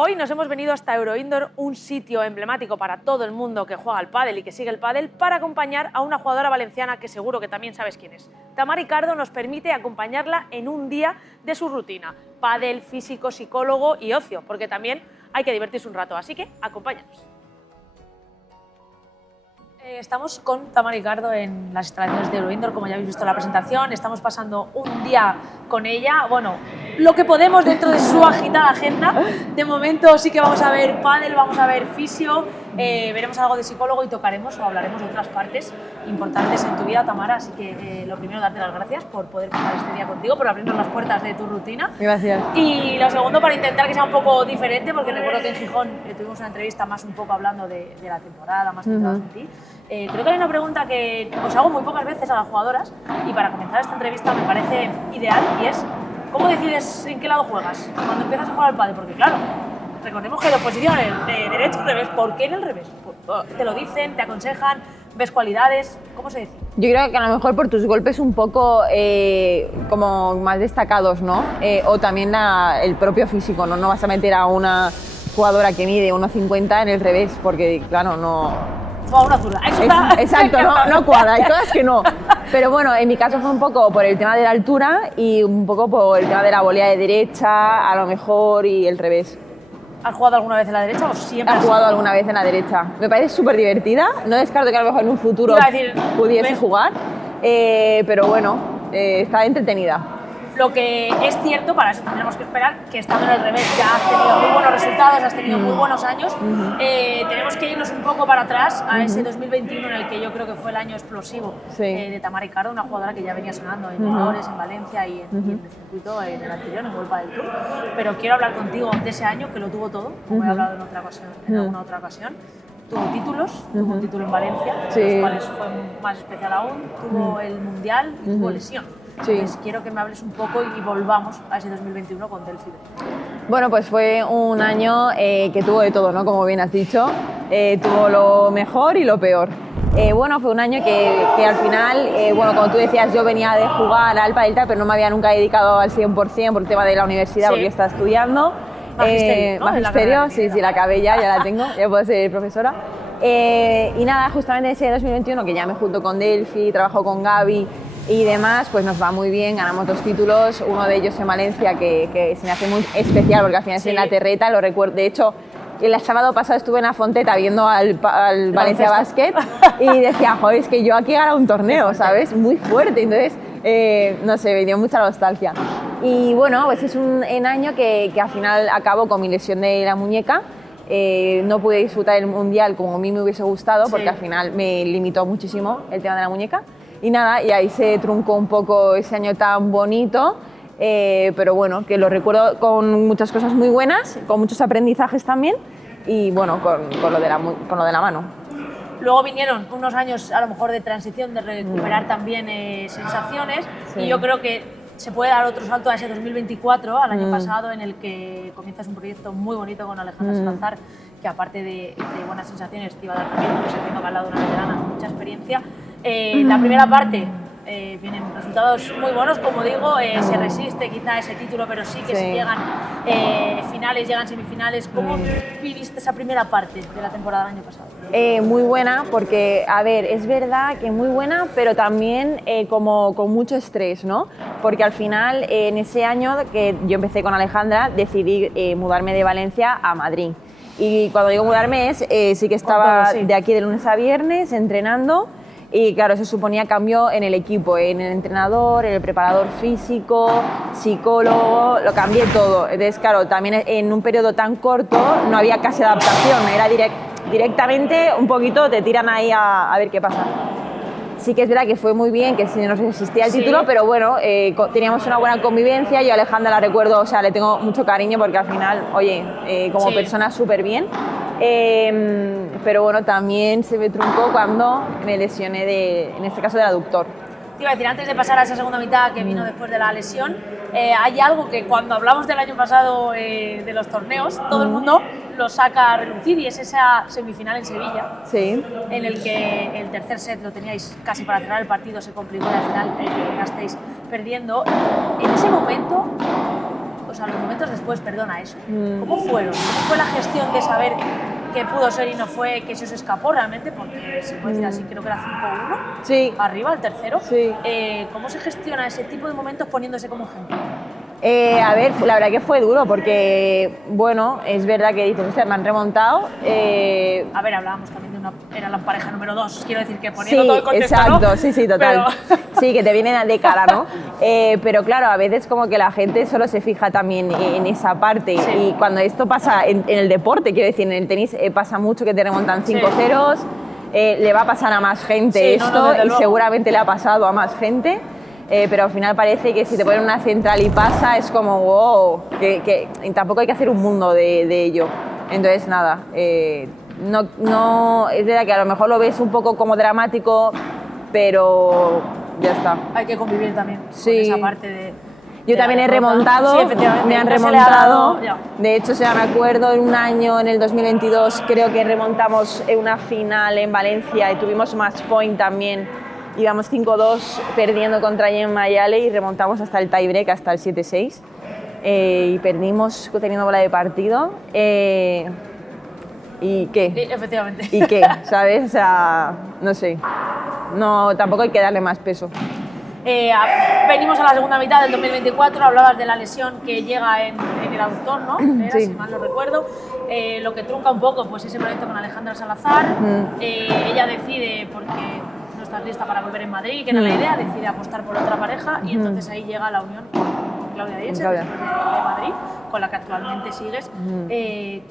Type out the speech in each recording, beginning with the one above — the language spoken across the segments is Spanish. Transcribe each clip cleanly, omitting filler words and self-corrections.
Hoy nos hemos venido hasta Euroindoor, un sitio emblemático para todo el mundo que juega al pádel y que sigue el pádel, para acompañar a una jugadora valenciana que seguro que también sabes quién es. Tamara Icardo nos permite acompañarla en un día de su rutina, pádel, físico, psicólogo y ocio, porque también hay que divertirse un rato, así que acompáñanos. Estamos con Tamara Icardo en las instalaciones de Euroindoor, como ya habéis visto en la presentación. Estamos pasando un día con ella, bueno, lo que podemos dentro de su agitada agenda. De momento sí que vamos a ver pádel, vamos a ver fisio, veremos algo de psicólogo y tocaremos o hablaremos de otras partes importantes en tu vida, Tamara. Así que lo primero, darte las gracias por poder pasar este día contigo, por abrirnos las puertas de tu rutina. Gracias. Y lo segundo, para intentar que sea un poco diferente, porque recuerdo que en Gijón tuvimos una entrevista más un poco hablando de la temporada, más centrados en ti. Creo que hay una pregunta que os hago muy pocas veces a las jugadoras y para comenzar esta entrevista me parece ideal, y es ¿cómo decides en qué lado juegas cuando empiezas a jugar al pádel? Porque claro, recordemos que de oposición de derecho al revés. ¿Por qué en el revés? ¿Te lo dicen? ¿Te aconsejan? ¿Ves cualidades? ¿Cómo se decide? Yo creo que a lo mejor por tus golpes un poco como más destacados, ¿no? O también el propio físico, ¿no? No vas a meter a una jugadora que mide 1,50 en el revés, porque claro, no... O una zurda. Exacto, no cuadra, hay cosas que no. Pero bueno, en mi caso fue un poco por el tema de la altura y un poco por el tema de la volea de derecha, a lo mejor, y el revés. ¿Has jugado alguna vez en la derecha o siempre? He jugado alguna vez en la derecha. Me parece súper divertida, no descarto que a lo mejor en un futuro pudiese jugar, pero bueno, está entretenida. Lo que es cierto, para eso tendremos que esperar, que estando en el revés ya has tenido muy buenos resultados, has tenido muy buenos años. Tenemos que irnos un poco para atrás a ese 2021 en el que yo creo que fue el año explosivo de Tamara Icardo, una jugadora que ya venía sonando en Dolores, en Valencia y en el circuito, en el anterior, en World Padel Tour. Pero quiero hablar contigo de ese año, que lo tuvo todo, como he hablado en alguna otra ocasión. Tuvo títulos, tuvo un título en Valencia, los cuales fue más especial aún, tuvo el Mundial y tuvo lesión. Entonces quiero que me hables un poco y volvamos a ese 2021 con Delphi. Bueno, pues fue un año que tuvo de todo, ¿no? Como bien has dicho, tuvo lo mejor y lo peor. Bueno, fue un año que al final, bueno, como tú decías, yo venía de jugar al pádel, pero no me había nunca dedicado al 100% por el tema de la universidad, porque estaba estudiando. Magisterio, ¿no? Magisterio, sí, la acabé ya la tengo, ya puedo ser profesora. Y nada, justamente ese 2021, que ya me junto con Delphi, trabajo con Gaby y demás, pues nos va muy bien, ganamos 2 títulos, uno de ellos en Valencia, que se me hace muy especial porque al final es en la terreta, lo recuerdo. De hecho, el sábado pasado estuve en la Fonteta viendo al Valencia Basket y decía, joder, es que yo aquí he ganado un torneo, ¿sabes? Muy fuerte, entonces, no sé, me dio mucha nostalgia. Y bueno, pues es un año que al final acabo con mi lesión de la muñeca. No pude disfrutar el Mundial como a mí me hubiese gustado, porque al final me limitó muchísimo el tema de la muñeca. Y nada, y ahí se truncó un poco ese año tan bonito, pero bueno, que lo recuerdo con muchas cosas muy buenas, con muchos aprendizajes también, y bueno, con lo de la mano. Luego vinieron unos años a lo mejor de transición, de recuperar también sensaciones, y yo creo que se puede dar otro salto a ese 2024, al año pasado, en el que comienzas un proyecto muy bonito con Alejandra Salazar, que aparte de buenas sensaciones te iba a dar también, porque se tengo que al lado de una veterana con mucha experiencia. La primera parte vienen resultados muy buenos, como digo, se resiste quizá ese título, pero sí que se llegan finales, llegan semifinales. ¿Cómo viviste esa primera parte de la temporada del año pasado? Muy buena, porque, a ver, es verdad que muy buena, pero también como con mucho estrés, ¿no? Porque al final, en ese año que yo empecé con Alejandra, decidí mudarme de Valencia a Madrid. Y cuando digo mudarme sí que estaba de aquí de lunes a viernes entrenando. Y claro, eso suponía cambio en el equipo, en el entrenador, en el preparador físico, psicólogo, lo cambié todo. Entonces, claro, también en un periodo tan corto no había casi adaptación, era directamente un poquito te tiran ahí a ver qué pasa. Sí que es verdad que fue muy bien, que se nos resistía el título, pero bueno, teníamos una buena convivencia. Yo a Alejandra la recuerdo, o sea, le tengo mucho cariño porque al final, oye, como persona súper bien. Pero bueno, también se me truncó cuando me lesioné, en este caso, del aductor. Te iba a decir, antes de pasar a esa segunda mitad que vino después de la lesión, hay algo que cuando hablamos del año pasado de los torneos, todo el mundo lo saca a relucir, y es esa semifinal en Sevilla, en el que el tercer set lo teníais casi para cerrar el partido, se complicó y al final terminasteis perdiendo. En ese momento, o sea, los momentos después, perdona eso, ¿cómo fueron? ¿Cómo fue la gestión de saber que pudo ser y no fue, que se os escapó realmente? Porque se puede decir así, creo que era 5-1, Sí. arriba, el tercero. Sí. ¿Cómo se gestiona ese tipo de momentos poniéndose como ejemplo? A ver, la verdad que fue duro porque, bueno, es verdad que dices, hostia, me han remontado. A ver, hablábamos también de era la pareja número 2, quiero decir que poniendo Sí, todo el contexto, exacto, ¿no? sí, total. Pero... Sí, que te viene de cara, ¿no? Pero claro, a veces como que la gente solo se fija también en esa parte. Sí. Y cuando esto pasa en el deporte, quiero decir, en el tenis pasa mucho que te remontan 5-0, le va a pasar a más gente esto y seguramente le ha pasado a más gente. Pero al final parece que si te ponen una central y pasa, es como, wow, que tampoco hay que hacer un mundo de ello. Entonces, nada, no, es verdad que a lo mejor lo ves un poco como dramático, pero ya está. Hay que convivir también Sí. con esa parte de... Yo también he remontado, sí, efectivamente, me han no se le ha remontado. dado, ya. De hecho, me acuerdo en un año, en el 2022, creo que remontamos en una final en Valencia y tuvimos match point también. Íbamos 5-2 perdiendo contra Jen Mayale y remontamos hasta el tiebreak, hasta el 7-6. Y perdimos teniendo bola de partido. ¿Y qué? Sí, efectivamente. ¿Y qué? ¿Sabes? O sea, no sé. No, tampoco hay que darle más peso. Venimos a la segunda mitad del 2024, hablabas de la lesión que llega en el aductor, ¿no? Era, Sí. si mal no recuerdo. Lo que trunca un poco pues ese proyecto con Alejandra Salazar. Ella decide, porque no estás lista para volver en Madrid, que era la idea, decide apostar por otra pareja y entonces ahí llega la unión con Claudia Diensen, Claudia. después de Madrid, con la que actualmente sigues.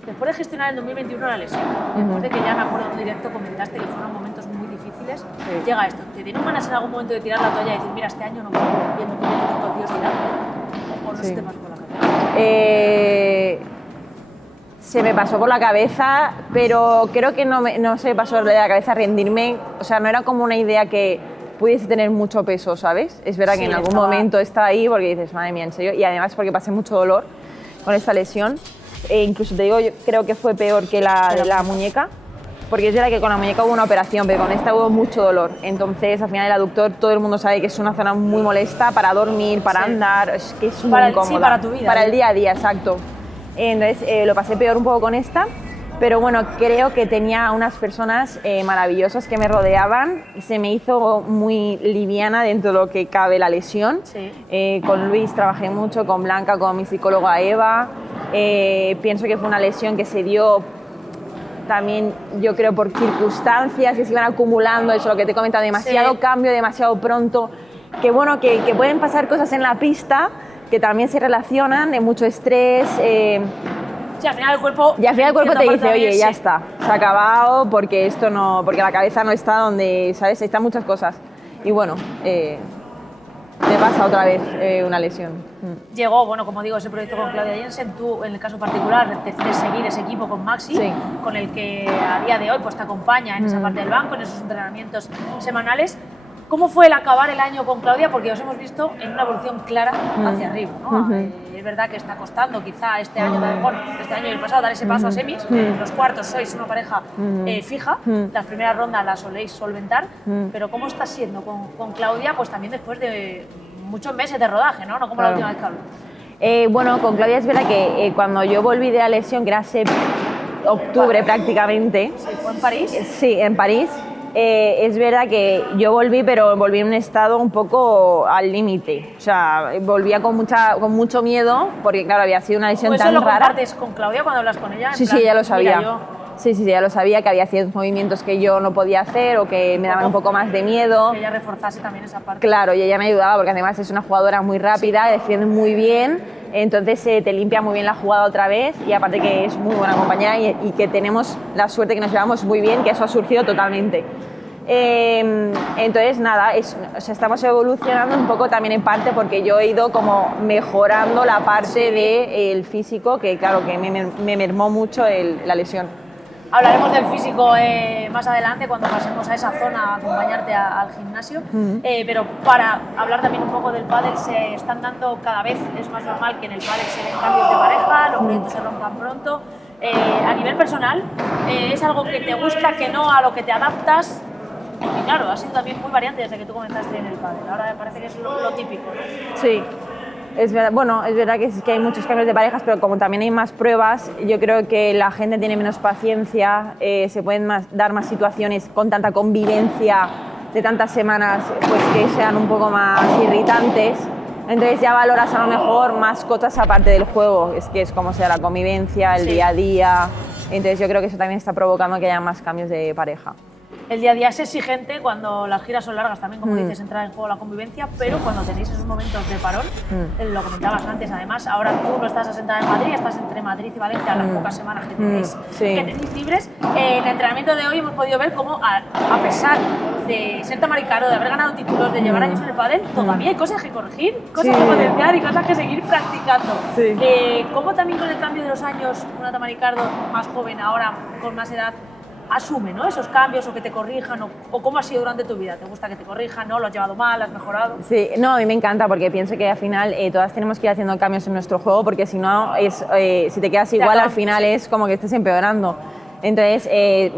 Después de gestionar en 2021 la lesión, después de que ya me acuerdo en un directo comentaste que fueron momentos muy difíciles, llega esto. ¿Te dieron ganas en algún momento de tirar la toalla y decir, mira, este año no voy viendo que todos los días tirando? ¿O no se te pasó por la cabeza? Se me pasó por la cabeza, pero creo que no se me pasó por la cabeza rendirme. O sea, no era como una idea que pudiese tener mucho peso, ¿sabes? Es verdad que en algún momento está ahí porque dices, madre mía, en serio. Y además porque pasé mucho dolor con esta lesión. Incluso te digo, yo creo que fue peor que la de la muñeca. Porque es verdad que con la muñeca hubo una operación, pero con esta hubo mucho dolor. Entonces, al final el aductor, todo el mundo sabe que es una zona muy molesta para dormir, para andar, es que es muy incómoda. Sí, para tu vida. Para el día a día, exacto. Entonces, lo pasé peor un poco con esta, pero bueno, creo que tenía unas personas maravillosas que me rodeaban. Se me hizo muy liviana dentro de lo que cabe la lesión. Sí. Con Luis trabajé mucho, con Blanca, con mi psicóloga Eva. Pienso que fue una lesión que se dio también, yo creo, por circunstancias que se iban acumulando, eso lo que te he comentado, demasiado cambio, demasiado pronto, que bueno, que pueden pasar cosas en la pista que también se relacionan, de mucho estrés. Sí, al final el cuerpo... Y al final el cuerpo te dice, también, oye, ya está, se ha acabado, porque esto no, porque la cabeza no está donde, ¿sabes? Están muchas cosas. Y bueno, me pasa otra vez una lesión. Llegó, bueno, como digo, ese proyecto con Claudia Jensen. Tú, en el caso particular, decides seguir ese equipo con Maxi, con el que a día de hoy pues, te acompaña en esa parte del banco, en esos entrenamientos semanales. ¿Cómo fue el acabar el año con Claudia? Porque os hemos visto en una evolución clara hacia arriba, ¿no? Es verdad que está costando quizá este año, bueno, este año y el pasado, dar ese paso a semis. Los cuartos sois una pareja fija, las primeras rondas las soléis solventar, pero ¿cómo está siendo con Claudia? Pues también después de muchos meses de rodaje, ¿no? No como la última vez que hablamos. Bueno, con Claudia es verdad que cuando yo volví de la lesión, que era octubre prácticamente. ¿Sí, fue en París? Sí, en París. Es verdad que yo volví, pero volví en un estado un poco al límite. O sea, volvía con mucho miedo, porque claro, había sido una lesión tan rara. ¿Eso lo compartes con Claudia cuando hablas con ella? Sí, ya lo sabía. Sí, ya lo sabía, que había ciertos movimientos que yo no podía hacer o que me daban un poco más de miedo. Que ella reforzase también esa parte. Claro, y ella me ayudaba, porque además es una jugadora muy rápida, defiende muy bien, entonces te limpia muy bien la jugada otra vez, y aparte que es muy buena compañera y que tenemos la suerte que nos llevamos muy bien, que eso ha surgido totalmente. Entonces nada, estamos evolucionando un poco también en parte porque yo he ido como mejorando la parte del físico, que claro, que me mermó mucho la lesión. Hablaremos del físico más adelante, cuando pasemos a esa zona a acompañarte al gimnasio, pero para hablar también un poco del pádel, se están dando cada vez, es más normal que en el pádel se den cambios de pareja, los proyectos se rompan pronto. A nivel personal, ¿es algo que te gusta, que no, a lo que te adaptas? Y claro, ha sido también muy variante desde que tú comenzaste en el pádel, ahora me parece que es lo típico, ¿no? Sí. Es verdad, bueno, es verdad que hay muchos cambios de parejas, pero como también hay más pruebas, yo creo que la gente tiene menos paciencia, se pueden dar más situaciones con tanta convivencia de tantas semanas, pues que sean un poco más irritantes. Entonces ya valoras a lo mejor más cosas aparte del juego, es que es como sea la convivencia, el día a día. Entonces yo creo que eso también está provocando que haya más cambios de pareja. El día a día es exigente cuando las giras son largas también, como dices, entra en juego la convivencia, pero cuando tenéis esos momentos de parón, lo comentabas antes, además, ahora tú no estás asentada en Madrid, estás entre Madrid y Valencia las pocas semanas que tenéis libres. En el entrenamiento de hoy hemos podido ver cómo, a pesar de ser tamaricaro, de haber ganado títulos, de llevar años en el pádel, todavía hay cosas que corregir, cosas que potenciar y cosas que seguir practicando. ¿Cómo también con el cambio de los años, una tamaricardo más joven ahora, con más edad, asume, ¿no?, esos cambios o que te corrijan o cómo ha sido durante tu vida? ¿Te gusta que te corrijan, no? ¿Lo has llevado mal? ¿Has mejorado? Sí, no, a mí me encanta porque pienso que al final todas tenemos que ir haciendo cambios en nuestro juego porque si no, si te quedas igual al final es como que estés empeorando. Entonces,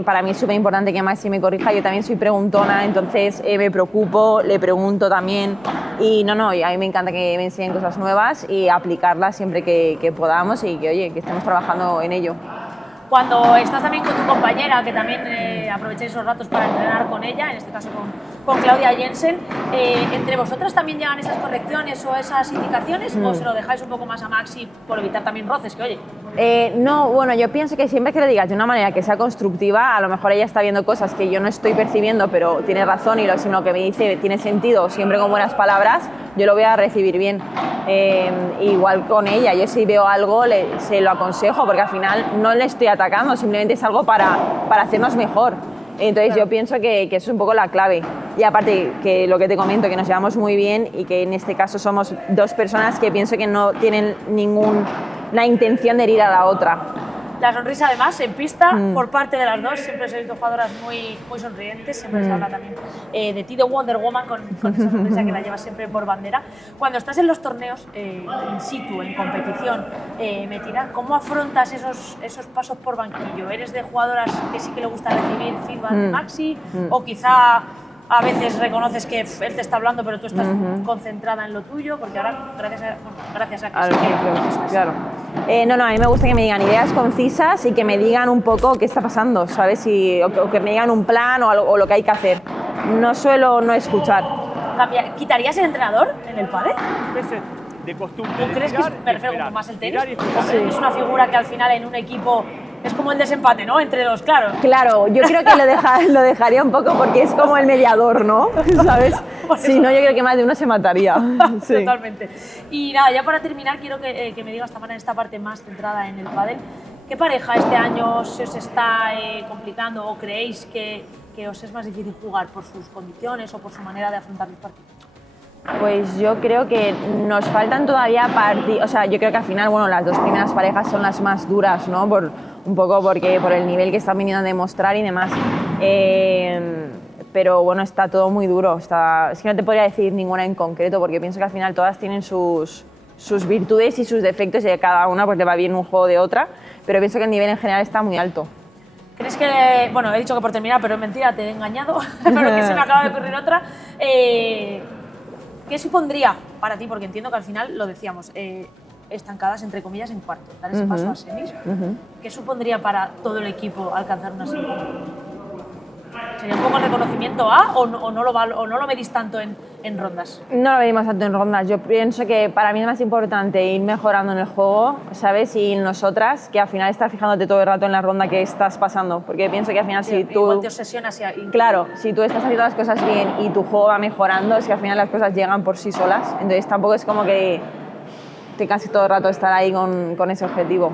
para mí es súper importante que Maxi me corrija. Yo también soy preguntona, entonces me preocupo, le pregunto también. Y a mí me encanta que me enseñen cosas nuevas y aplicarlas siempre que podamos y que, oye, que estemos trabajando en ello. Cuando estás también con tu compañera, que también aprovecháis esos ratos para entrenar con ella, en este caso con Claudia Jensen, ¿entre vosotras también llegan esas correcciones o esas indicaciones o se lo dejáis un poco más a Maxi por evitar también roces? Que oye. No, bueno, yo pienso que siempre que le digas de una manera que sea constructiva, a lo mejor ella está viendo cosas que yo no estoy percibiendo, pero tiene razón y si lo que me dice tiene sentido, siempre con buenas palabras, yo lo voy a recibir bien. Igual con ella, yo si veo algo se lo aconsejo porque al final no le estoy atacando, simplemente es algo para hacernos mejor. Entonces yo pienso que eso es un poco la clave. Y aparte que lo que te comento, que nos llevamos muy bien y que en este caso somos dos personas que pienso que no tienen ninguna intención de herir a la otra. La sonrisa, además, en pista, por parte de las dos, siempre se han visto jugadoras muy sonrientes, siempre se habla también de ti, de Wonder Woman, con esa sonrisa que la llevas siempre por bandera. Cuando estás en los torneos, in situ, en competición, metida, ¿cómo afrontas esos pasos por banquillo? ¿Eres de jugadoras que sí que le gusta recibir feedback de Maxi? ¿O quizá a veces reconoces que él te está hablando, pero tú estás concentrada en lo tuyo? Porque ahora, gracias a que claro. No, a mí me gusta que me digan ideas concisas y que me digan un poco qué está pasando, ¿sabes? O que me digan un plan o lo que hay que hacer. No suelo no escuchar. ¿Quitarías el entrenador en el pádel? De costumbre. ¿Tú crees que me refiero más el tenis? Es una figura que al final en un equipo es como el desempate, ¿no? Entre dos, claro. Claro, yo creo que lo dejaría un poco porque es como el mediador, ¿no? ¿Sabes? Si no, yo creo que más de uno se mataría. Sí. Totalmente. Y nada, ya para terminar, quiero que me digas, Tamara, en esta parte más centrada en el pádel, ¿qué pareja este año se os está complicando o creéis que os es más difícil jugar por sus condiciones o por su manera de afrontar los partidos? Pues yo creo que nos faltan todavía partidos, o sea, yo creo que al final, bueno, las dos primeras parejas son las más duras, ¿no? Un poco por el nivel que están viniendo a demostrar y demás. Pero bueno, está todo muy duro. Es que no te podría decir ninguna en concreto porque pienso que al final todas tienen sus virtudes y sus defectos y a cada una pues le va bien un juego de otra, pero pienso que el nivel en general está muy alto. ¿Crees que, bueno, he dicho que por terminar, pero es mentira, te he engañado, pero que se me acaba de ocurrir otra? ¿Qué supondría para ti? Porque entiendo que al final, lo decíamos, estancadas entre comillas en cuartos, dar ese paso a semis. ¿Qué supondría para todo el equipo alcanzar una semifinal? ¿Sería un poco el reconocimiento o no lo medís tanto en rondas? No lo medimos tanto en rondas. Yo pienso que para mí es más importante ir mejorando en el juego, ¿sabes? Y nosotras, que al final estás fijándote todo el rato en la ronda que estás pasando. Porque pienso que al final si tú... Igual te obsesionas Claro, si tú estás haciendo las cosas bien y tu juego va mejorando, es que al final las cosas llegan por sí solas. Entonces tampoco es como que tengas todo el rato estar ahí con ese objetivo.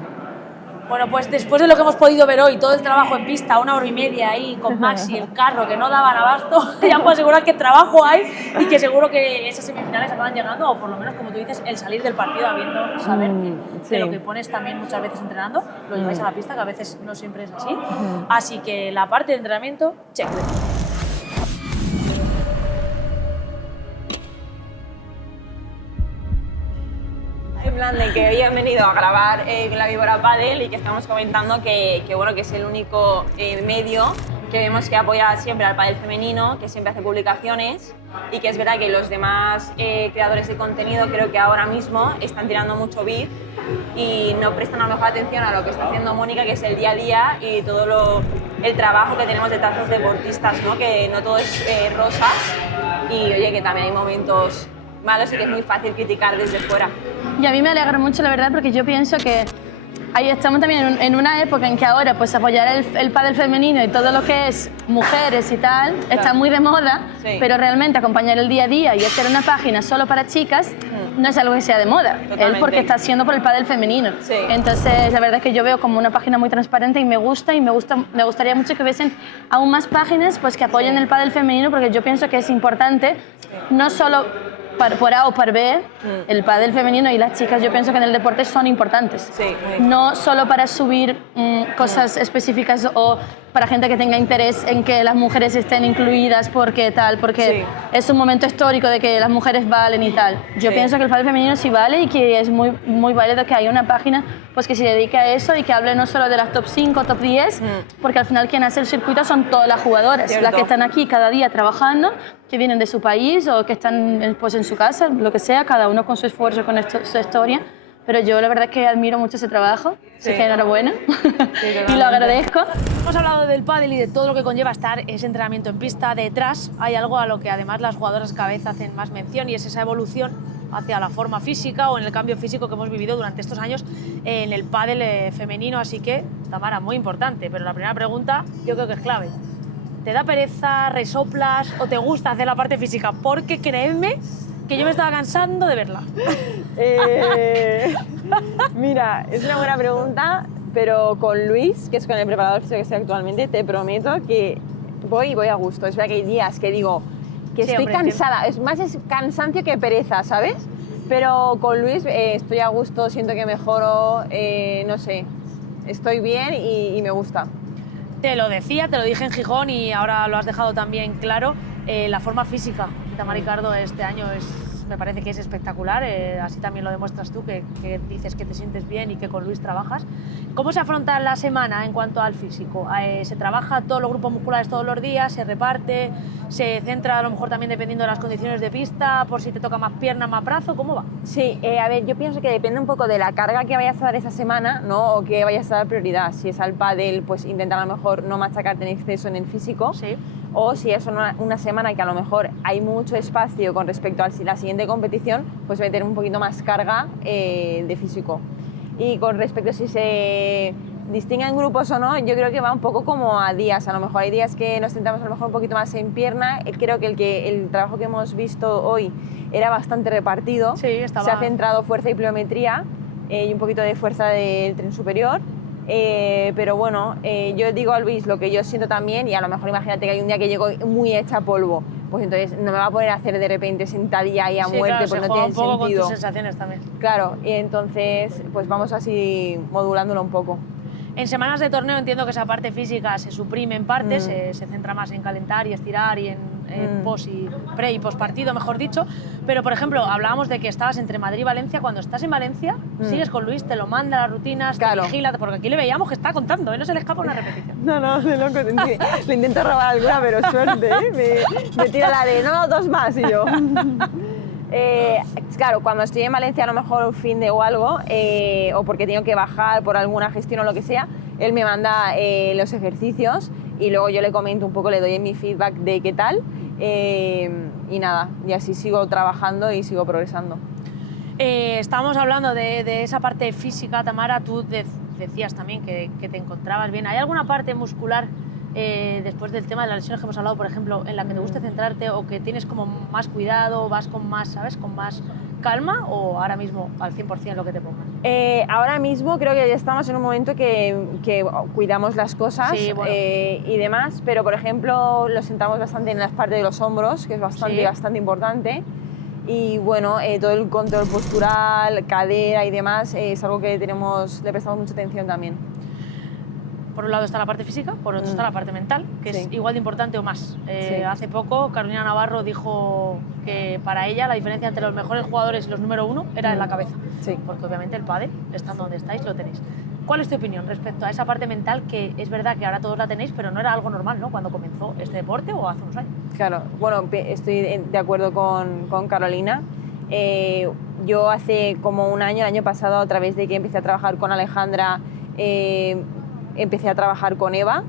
Bueno, pues después de lo que hemos podido ver hoy, todo el trabajo en pista, 1 hora y media ahí con Maxi, el carro que no daban abasto, ya puedo asegurar que trabajo hay y que seguro que esas semifinales acaban llegando, o por lo menos, como tú dices, el salir del partido habiendo saber que lo que pones también muchas veces entrenando, lo lleváis a la pista, que a veces no siempre es así. Así que la parte de entrenamiento, check. En plan de que hoy han venido a grabar la Víbora Padel y que estamos comentando que bueno, que es el único medio que vemos que apoya siempre al pádel femenino, que siempre hace publicaciones y que es verdad que los demás creadores de contenido creo que ahora mismo están tirando mucho beef y no prestan a lo mejor atención a lo que está haciendo Mónica, que es el día a día y todo el trabajo que tenemos detrás de los deportistas, ¿no? Que no todo es rosas y oye, que también hay momentos malos y que es muy fácil criticar desde fuera. Y a mí me alegra mucho, la verdad, porque yo pienso que ahí estamos también en una época en que ahora pues apoyar el pádel femenino y todo lo que es mujeres y tal está muy de moda, Sí. pero realmente acompañar el día a día y hacer una página solo para chicas no es algo que sea de moda. Totalmente. Él porque está haciendo por el pádel femenino. Sí. Entonces la verdad es que yo veo como una página muy transparente y me gustaría mucho que hubiesen aún más páginas pues que apoyen el pádel femenino, porque yo pienso que es importante no solo por A o por B, el pádel femenino y las chicas yo pienso que en el deporte son importantes. Sí, No solo para subir cosas específicas o para gente que tenga interés en que las mujeres estén incluidas porque Sí. es un momento histórico de que las mujeres valen y tal. Yo Sí. pienso que el pádel femenino sí vale y que es muy, muy válido que haya una página pues, que se dedique a eso y que hable no solo de las top 5, top 10, porque al final quien hace el circuito son todas las jugadoras, Cierto. las que están aquí cada día trabajando, que vienen de su país o que están pues, en su casa, lo que sea, cada uno con su esfuerzo, con su historia. Pero yo la verdad es que admiro mucho ese trabajo, así que enhorabuena y lo agradezco. Hemos hablado del pádel y de todo lo que conlleva estar ese entrenamiento en pista. Detrás hay algo a lo que además las jugadoras cada vez hacen más mención y es esa evolución hacia la forma física o en el cambio físico que hemos vivido durante estos años en el pádel femenino. Así que, Tamara, muy importante, pero la primera pregunta yo creo que es clave. ¿Te da pereza, resoplas o te gusta hacer la parte física? Porque creedme que yo me estaba cansando de verla. Mira, es una buena pregunta, pero con Luis, que es con el preparador físico que estoy actualmente, te prometo que voy a gusto. Es verdad que hay días que digo que Sí, estoy hombre, cansada, es cansancio que pereza, ¿sabes? Pero con Luis estoy a gusto, siento que mejoro, no sé, estoy bien y me gusta. Te lo decía, te lo dije en Gijón y ahora lo has dejado también claro. La forma física de Tamara Ricardo este año me parece que es espectacular, así también lo demuestras tú, que dices que te sientes bien y que con Luis trabajas. ¿Cómo se afronta la semana en cuanto al físico? ¿Se trabaja todos los grupos musculares todos los días? ¿Se reparte? ¿Se centra a lo mejor también dependiendo de las condiciones de pista, por si te toca más pierna, más brazo? ¿Cómo va? Sí, a ver, yo pienso que depende un poco de la carga que vayas a dar esa semana, ¿no? O que vayas a dar prioridad. Si es al pádel, pues intentar a lo mejor no machacarte en exceso en el físico. Sí. O si es una semana que a lo mejor hay mucho espacio con respecto a la siguiente competición, pues meter un poquito más carga de físico. Y con respecto a si se distinguen grupos o no, yo creo que va un poco como a días. A lo mejor hay días que nos centramos a lo mejor un poquito más en pierna. Creo que el trabajo que hemos visto hoy era bastante repartido. Sí, estaba... Se ha centrado fuerza y pliometría y un poquito de fuerza del tren superior. Pero bueno, yo digo a Luis lo que yo siento también, y a lo mejor imagínate que hay un día que llego muy hecha polvo, pues entonces no me va a poner a hacer de repente sentadilla y a Sí, muerte, claro, pues se no juega tiene un poco sentido. con tus sensaciones también. Claro, y entonces pues vamos así modulándolo un poco. En semanas de torneo entiendo que esa parte física se suprime en parte, se centra más en calentar y estirar y en post y pre y post partido, mejor dicho. Pero, por ejemplo, hablábamos de que estabas entre Madrid y Valencia. Cuando estás en Valencia, sigues con Luis, te lo manda las rutinas, Claro. te vigila, porque aquí le veíamos que está contando, no se le escapa una repetición. No, de loco, le intento robar alguna, pero suerte, me tira la de no, dos más y yo. Claro, cuando estoy en Valencia a lo mejor un fin de o algo, o porque tengo que bajar por alguna gestión o lo que sea, él me manda los ejercicios y luego yo le comento un poco, le doy mi feedback de qué tal y nada, y así sigo trabajando y sigo progresando. Estábamos hablando de esa parte física, Tamara, tú decías también que te encontrabas bien. ¿Hay alguna parte muscular después del tema de las lesiones que hemos hablado, por ejemplo, en la que te gusta centrarte o que tienes como más cuidado, vas con más, ¿sabes?, con más calma, o ahora mismo al 100% lo que te pongan? Ahora mismo creo que ya estamos en un momento que cuidamos las cosas Sí, bueno. y demás, pero por ejemplo lo centramos bastante en la parte de los hombros, que es Sí. bastante importante. Y bueno, todo el control postural, cadera y demás es algo que le prestamos mucha atención también. Por un lado está la parte física, por otro está la parte mental, que Sí. es igual de importante o más. Sí. Hace poco Carolina Navarro dijo que para ella la diferencia entre los mejores jugadores y los número uno era en la cabeza. Sí. Porque obviamente el pádel, estando donde estáis, lo tenéis. ¿Cuál es tu opinión respecto a esa parte mental que es verdad que ahora todos la tenéis, pero no era algo normal, ¿no? Cuando comenzó este deporte o hace unos años. Claro, bueno, estoy de acuerdo con Carolina. Yo hace como un año, el año pasado, a través de que empecé a trabajar con Alejandra, empecé a trabajar con Eva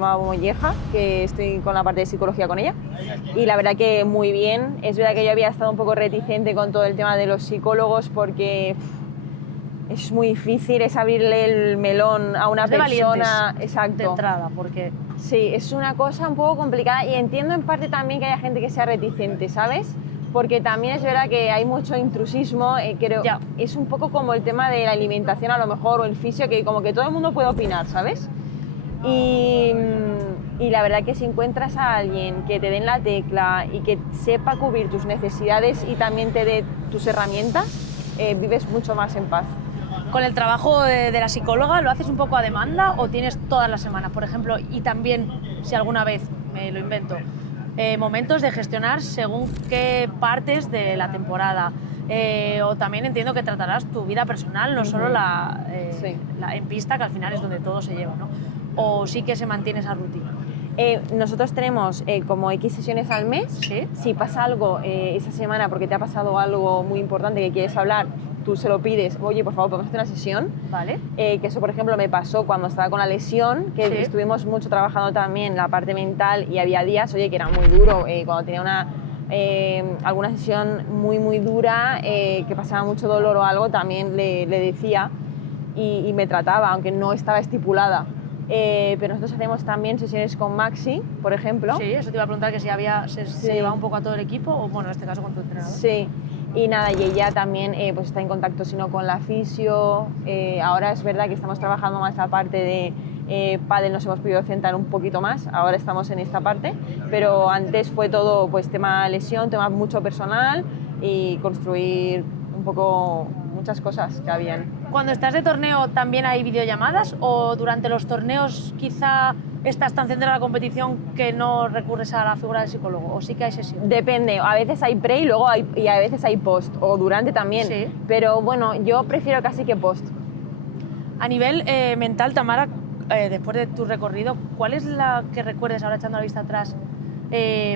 Molleja, que estoy con la parte de psicología con ella. Y la verdad que muy bien. Es verdad que yo había estado un poco reticente con todo el tema de los psicólogos porque es muy difícil, es abrirle el melón a una persona. Exacto. De entrada, porque... Sí, es una cosa un poco complicada y entiendo en parte también que haya gente que sea reticente, ¿sabes? Porque también es verdad que hay mucho intrusismo, creo. Ya. Es un poco como el tema de la alimentación a lo mejor o el fisio, que como que todo el mundo puede opinar, ¿sabes? Y la verdad que si encuentras a alguien que te dé en la tecla y que sepa cubrir tus necesidades y también te dé tus herramientas, vives mucho más en paz. Con el trabajo de la psicóloga, ¿lo haces un poco a demanda o tienes todas las semanas, por ejemplo? Y también, si alguna vez, me lo invento, momentos de gestionar según qué partes de la temporada. O también entiendo que tratarás tu vida personal, no solo la en pista, que al final es donde todo se lleva, ¿no? O sí que se mantiene esa rutina. Nosotros tenemos como X sesiones al mes. ¿Sí? Si pasa algo esa semana porque te ha pasado algo muy importante que quieres hablar, tú se lo pides, oye, por favor, podemos hacer una sesión. Vale. Que eso, por ejemplo, me pasó cuando estaba con la lesión, que Sí. estuvimos mucho trabajando también la parte mental y había días, oye, que era muy duro, cuando tenía alguna sesión muy dura, que pasaba mucho dolor o algo, también le decía y me trataba, aunque no estaba estipulada. Pero nosotros hacemos también sesiones con Maxi, por ejemplo. Sí, eso te iba a preguntar, que si se llevaba un poco a todo el equipo, o bueno, en este caso con tu entrenador. Sí, y nada, y ella también pues está en contacto sino con la fisio. Ahora es verdad que estamos trabajando más la parte de pádel, nos hemos podido centrar un poquito más, ahora estamos en esta parte, pero antes fue todo pues tema lesión, tema mucho personal y construir un poco muchas cosas que habían. Cuando estás de torneo, ¿también hay videollamadas o durante los torneos quizá estás tan centrada en la competición que no recurres a la figura del psicólogo? ¿O sí que hay sesión? Depende, a veces hay pre y luego y a veces hay post, o durante también, Sí. pero bueno, yo prefiero casi que post. A nivel mental, Tamara, después de tu recorrido, ¿cuál es la que recuerdes ahora echando la vista atrás?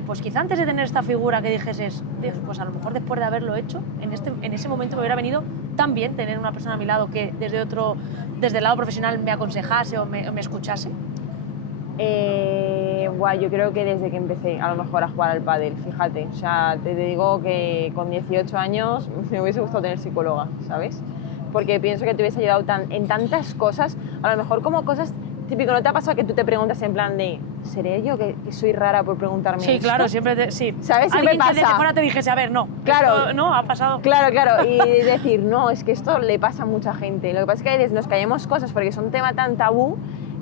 Pues quizá antes de tener esta figura que dijeses, Dios, pues a lo mejor después de haberlo hecho, en ese momento me hubiera venido tan bien tener una persona a mi lado que desde el lado profesional me aconsejase o me escuchase. Yo creo que desde que empecé a lo mejor a jugar al pádel, fíjate, o sea, te digo que con 18 años me hubiese gustado tener psicóloga, ¿sabes? Porque pienso que te hubiese ayudado en tantas cosas, a lo mejor como cosas típico, ¿no te ha pasado que tú te preguntas en plan de ¿seré yo que soy rara por preguntarme Sí, esto? claro, siempre sí. ¿Sabes? Siempre Alguien que desde pasa. fuera te dijese, a ver, no, Claro. esto no, ha pasado. Claro, y decir, no, es que esto le pasa a mucha gente. Lo que pasa es que a veces nos callamos cosas porque es un tema tan tabú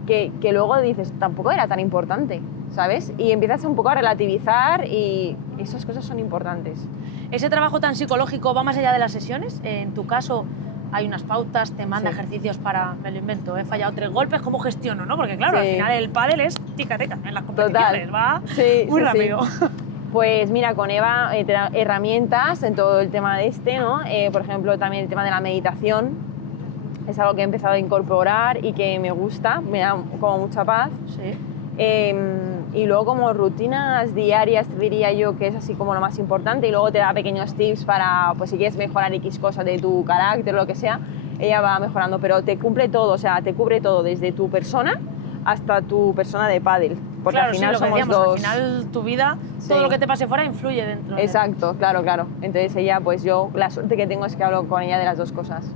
que luego dices, tampoco era tan importante, ¿sabes? Y empiezas un poco a relativizar y esas cosas son importantes. ¿Ese trabajo tan psicológico va más allá de las sesiones? En tu caso, hay unas pautas, te manda Sí. ejercicios para, me lo invento, he fallado 3 golpes, ¿cómo gestiono? ¿No? Porque claro, Sí. al final el pádel es tica-tica en las competiciones, Total. va Sí, muy sí, rápido. sí. Pues mira, con Eva te da herramientas en todo el tema de ¿no? Por ejemplo, también el tema de la meditación. Es algo que he empezado a incorporar y que me gusta, me da como mucha paz. Sí. Y luego como rutinas diarias diría yo que es así como lo más importante, y luego te da pequeños tips para, pues si quieres mejorar X cosas de tu carácter o lo que sea, ella va mejorando, pero te cumple todo, o sea, te cubre todo, desde tu persona hasta tu persona de pádel, porque Claro, al final sí, lo que somos decíamos, dos. al final tu vida, Sí. todo lo que te pase fuera influye dentro. Exacto, claro. Entonces ella, pues yo, la suerte que tengo es que hablo con ella de las dos cosas.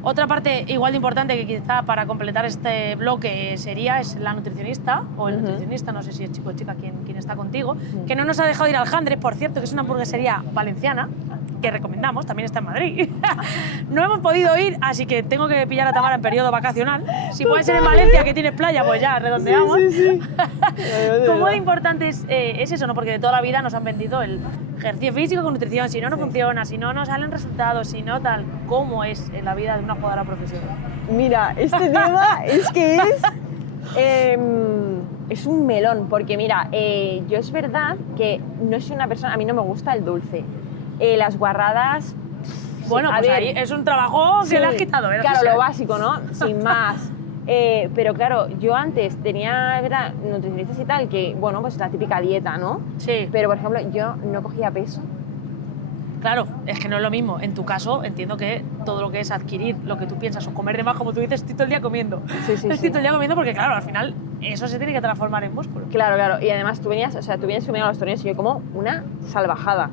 Otra parte igual de importante que quizá para completar este bloque es la nutricionista o el nutricionista, no sé si es chico o chica quien está contigo, que no nos ha dejado ir al Jandres, por cierto, que es una hamburguesería valenciana, que recomendamos, también está en Madrid. No hemos podido ir, así que tengo que pillar a Tamara en periodo vacacional. Si puede ser en Valencia, que tienes playa, pues ya, redondeamos. Sí. ¿Cómo de importante es eso, no? Porque de toda la vida nos han vendido el ejercicio físico con nutrición, si no, no funciona, si no, no salen resultados, si no, tal. ¿Cómo es en la vida de una jugadora profesional? Mira, este tema es un melón, porque mira, yo es verdad que no soy una persona, a mí no me gusta el dulce. Las guarradas Bueno, a pues ver, ahí es un trabajo que sí, le has quitado, ¿verdad? claro, lo básico, ¿no? Sin más. Pero claro, yo antes tenía, ¿verdad?, nutricionistas y tal, que, bueno, pues la típica dieta, ¿no? Sí. Pero, por ejemplo, yo no cogía peso. Claro, es que no es lo mismo. En tu caso, entiendo que todo lo que es adquirir lo que tú piensas o comer de más, como tú dices, estoy todo el día comiendo. Sí, sí, Estoy sí. todo el día comiendo porque, claro, al final eso se tiene que transformar en músculo. Claro, claro. Y además tú vienes conmigo a los torneos y yo como una salvajada.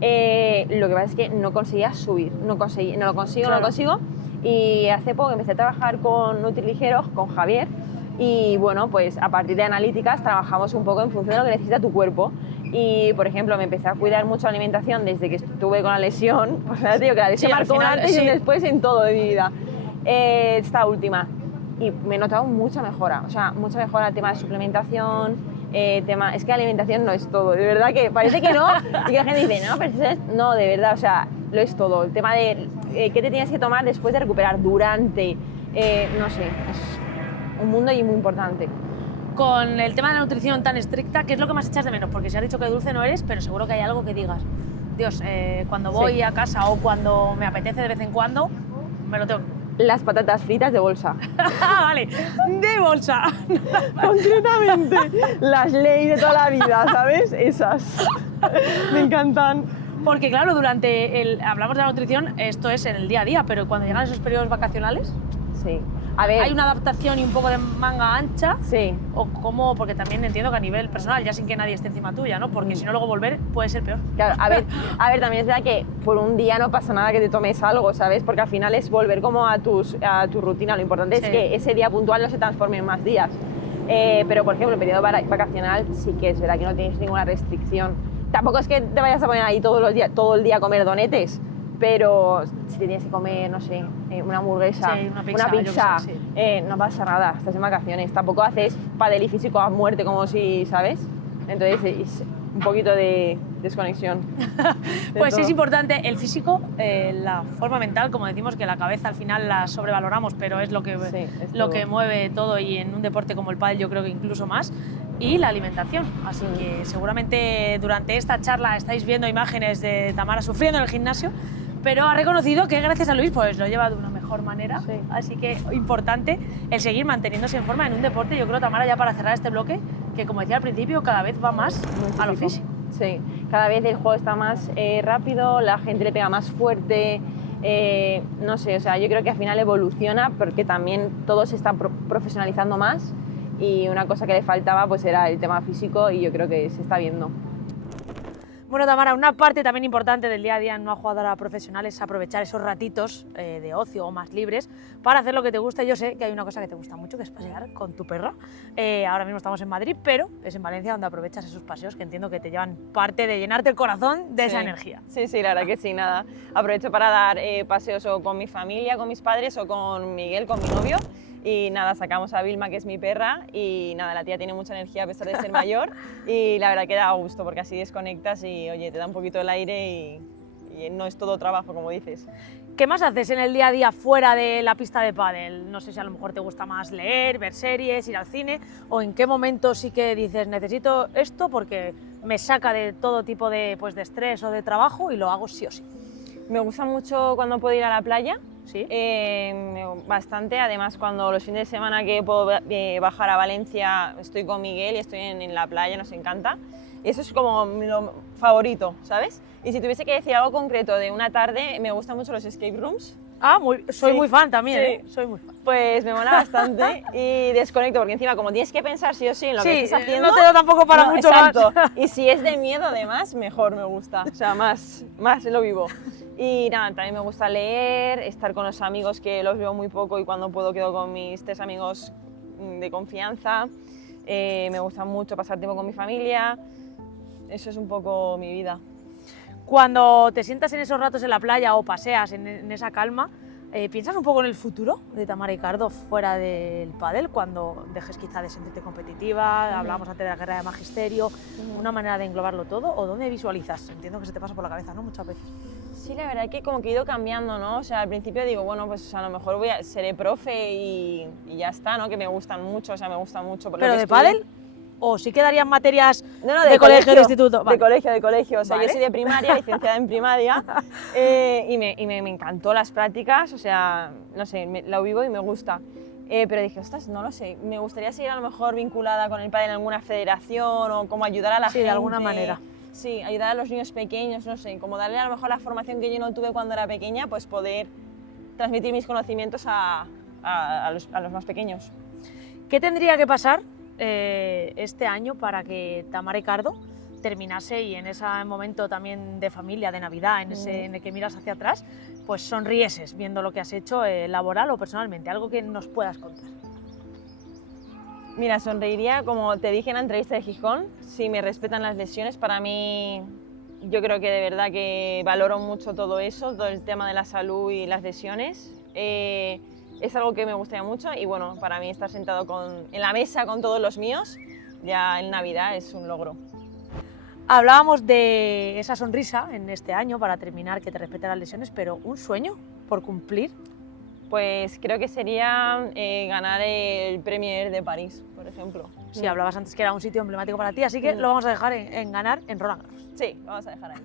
Lo que pasa es que no conseguía subir, no lo consigo. Y hace poco empecé a trabajar con Nutriligeros, con Javier, y bueno, pues a partir de analíticas trabajamos un poco en función de lo que necesita tu cuerpo. Y, por ejemplo, me empecé a cuidar mucho la alimentación desde que estuve con la lesión. Pues ya te digo que la lesión Sí, al marcó un final, antes y un sí. después en todo de mi vida. Esta última. Y me he notado mucha mejora, o sea, mucha mejora el tema de suplementación, es que la alimentación no es todo, de verdad que parece que no, y que la gente dice, no, pero no, de verdad, o sea, lo es todo. El tema de qué te tienes que tomar después de recuperar, durante, no sé, es un mundo y muy importante. Con el tema de la nutrición tan estricta, ¿qué es lo que más echas de menos? Porque se ha dicho que dulce no eres, pero seguro que hay algo que digas, Dios, cuando voy a casa o cuando me apetece de vez en cuando, me lo tengo. Las patatas fritas de bolsa. Vale, de bolsa. Concretamente, las Lay's de toda la vida, ¿sabes? Esas. Me encantan. Porque claro, hablamos de la nutrición, esto es en el día a día, pero cuando llegan esos periodos vacacionales, Sí. A ver. ¿hay una adaptación y un poco de manga ancha? Sí. ¿O cómo? Porque también entiendo que a nivel personal, ya sin que nadie esté encima tuya, ¿no? Porque si no, luego volver puede ser peor. Claro, a ver, también es verdad que por un día no pasa nada que te tomes algo, ¿sabes? Porque al final es volver como a tu rutina. Lo importante Sí. es que ese día puntual no se transforme en más días. Pero, por ejemplo, en periodo vacacional sí que es verdad que no tienes ninguna restricción. Tampoco es que te vayas a poner ahí todo el día a comer donetes, pero si te tienes que comer, no sé, una hamburguesa, Sí, una pizza, yo qué sé, sí. no pasa nada, estás en vacaciones. Tampoco haces pádel y físico a muerte como si, ¿sabes? Entonces es un poquito de desconexión. de Pues todo. es importante el físico, la forma mental, como decimos que la cabeza al final la sobrevaloramos, pero es lo que, Sí, es lo todo. que mueve todo y en un deporte como el pádel yo creo que incluso más, y la alimentación. Así que seguramente durante esta charla estáis viendo imágenes de Tamara sufriendo en el gimnasio, pero ha reconocido que gracias a Luis pues lo lleva de una mejor manera, Sí. así que importante el seguir manteniéndose en forma en un deporte. Yo creo, Tamara, ya para cerrar este bloque, que como decía al principio, cada vez va más a lo físico. Sí, cada vez el juego está más rápido, la gente le pega más fuerte, no sé, o sea, yo creo que al final evoluciona porque también todo se está profesionalizando más y una cosa que le faltaba pues era el tema físico y yo creo que se está viendo. Bueno, Tamara, una parte también importante del día a día en una jugadora profesional es aprovechar esos ratitos de ocio o más libres para hacer lo que te gusta. Yo sé que hay una cosa que te gusta mucho, que es pasear con tu perra. Ahora mismo estamos en Madrid, pero es en Valencia donde aprovechas esos paseos que entiendo que te llevan parte de llenarte el corazón de esa energía. Sí, sí, la verdad que sí, nada. Aprovecho para dar paseos o con mi familia, con mis padres o con Miguel, con mi novio. Y nada, sacamos a Vilma, que es mi perra, y nada, la tía tiene mucha energía a pesar de ser mayor y la verdad que da gusto porque así desconectas y oye, te da un poquito el aire y no es todo trabajo, como dices. ¿Qué más haces en el día a día fuera de la pista de pádel? No sé si a lo mejor te gusta más leer, ver series, ir al cine, o en qué momento sí que dices necesito esto porque me saca de todo tipo de, pues, de estrés o de trabajo y lo hago sí o sí. Me gusta mucho cuando puedo ir a la playa. ¿Sí? Bastante, además cuando los fines de semana que puedo bajar a Valencia estoy con Miguel y estoy en la playa, nos encanta. Y eso es como lo favorito, ¿sabes? Y si tuviese que decir algo concreto de una tarde, me gustan mucho los escape rooms. Ah, soy Sí, muy fan también, sí. soy muy fan. Pues me mola bastante y desconecto, porque encima como tienes que pensar sí o sí en lo que Sí, estás haciendo... no te da tampoco para mucho exacto. más. Y si es de miedo además, mejor me gusta, o sea, más lo vivo. Y nada, también me gusta leer, estar con los amigos que los veo muy poco y cuando puedo quedo con mis 3 amigos de confianza. Me gusta mucho pasar tiempo con mi familia, eso es un poco mi vida. Cuando te sientas en esos ratos en la playa o paseas en esa calma, ¿piensas un poco en el futuro de Tamara Icardo fuera del pádel? Cuando dejes quizá de sentirte competitiva, hablábamos antes de la carrera de magisterio, una manera de englobarlo todo, ¿o dónde visualizas? Entiendo que se te pasa por la cabeza, ¿no? Muchas veces. Sí, la verdad que como que he ido cambiando, ¿no? O sea, al principio digo, bueno, pues a lo mejor seré profe y ya está, ¿no? Que me gustan mucho, o sea, me gusta mucho. ¿Pero de pádel? o sí quedarían materias No, de colegio, de instituto? De Vale. colegio. O sea, Vale. yo soy de primaria, licenciada en primaria, y me encantó las prácticas, o sea, no sé, lo vivo y me gusta. Pero dije, ostras, no lo sé, me gustaría seguir a lo mejor vinculada con el pádel en alguna federación o como ayudar a la Sí, gente. de alguna manera. Sí, ayudar a los niños pequeños, no sé, como darle a lo mejor la formación que yo no tuve cuando era pequeña, pues poder transmitir mis conocimientos a los más pequeños. ¿Qué tendría que pasar este año para que Tamara y Cardo terminase y en ese momento también de familia, de Navidad, en el que miras hacia atrás, pues sonrieses viendo lo que has hecho laboral o personalmente? Algo que nos puedas contar. Mira, sonreiría, como te dije en la entrevista de Gijón, si me respetan las lesiones. Para mí, yo creo que de verdad que valoro mucho todo eso, todo el tema de la salud y las lesiones. Es algo que me gustaría mucho y bueno, para mí estar sentado en la mesa con todos los míos, ya en Navidad es un logro. Hablábamos de esa sonrisa en este año para terminar, que te respeten las lesiones, pero un sueño por cumplir. Pues creo que sería ganar el Premier de París, por ejemplo. Sí, hablabas antes que era un sitio emblemático para ti, así que lo vamos a dejar en ganar en Roland Garros. Sí, vamos a dejar ahí.